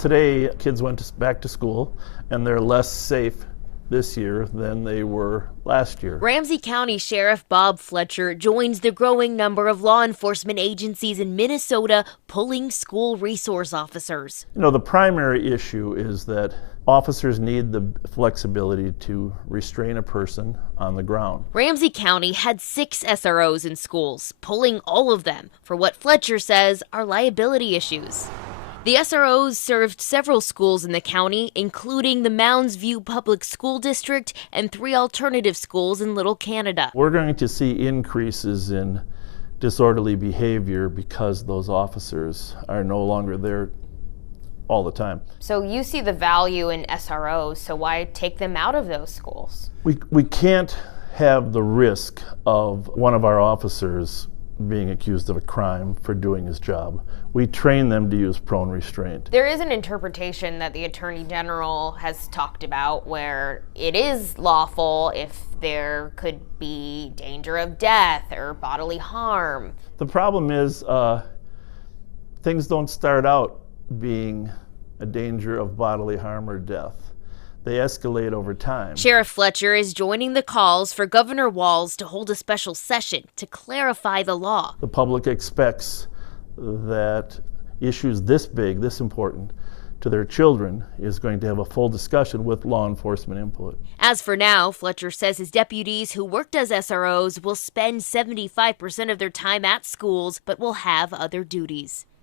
Today, kids went back to school, and they're less safe this year than they were last year. Ramsey County Sheriff Bob Fletcher joins the growing number of law enforcement agencies in Minnesota pulling school resource officers. The primary issue is that officers need the flexibility to restrain a person on the ground. Ramsey County had 6 SROs in schools, pulling all of them for what Fletcher says are liability issues. The SROs served several schools in the county, including the Mounds View Public School District and 3 alternative schools in Little Canada. We're going to see increases in disorderly behavior because those officers are no longer there all the time. So you see the value in SROs, so why take them out of those schools? We can't have the risk of one of our officers being accused of a crime for doing his job. We train them to use prone restraint. There is an interpretation that the Attorney General has talked about where it is lawful if there could be danger of death or bodily harm. The problem is things don't start out being a danger of bodily harm or death. They escalate over time. Sheriff Fletcher is joining the calls for Governor Walz to hold a special session to clarify the law. The public expects that issues this big, this important to their children is going to have a full discussion with law enforcement input. As for now, Fletcher says his deputies who worked as SROs will spend 75% of their time at schools, but will have other duties.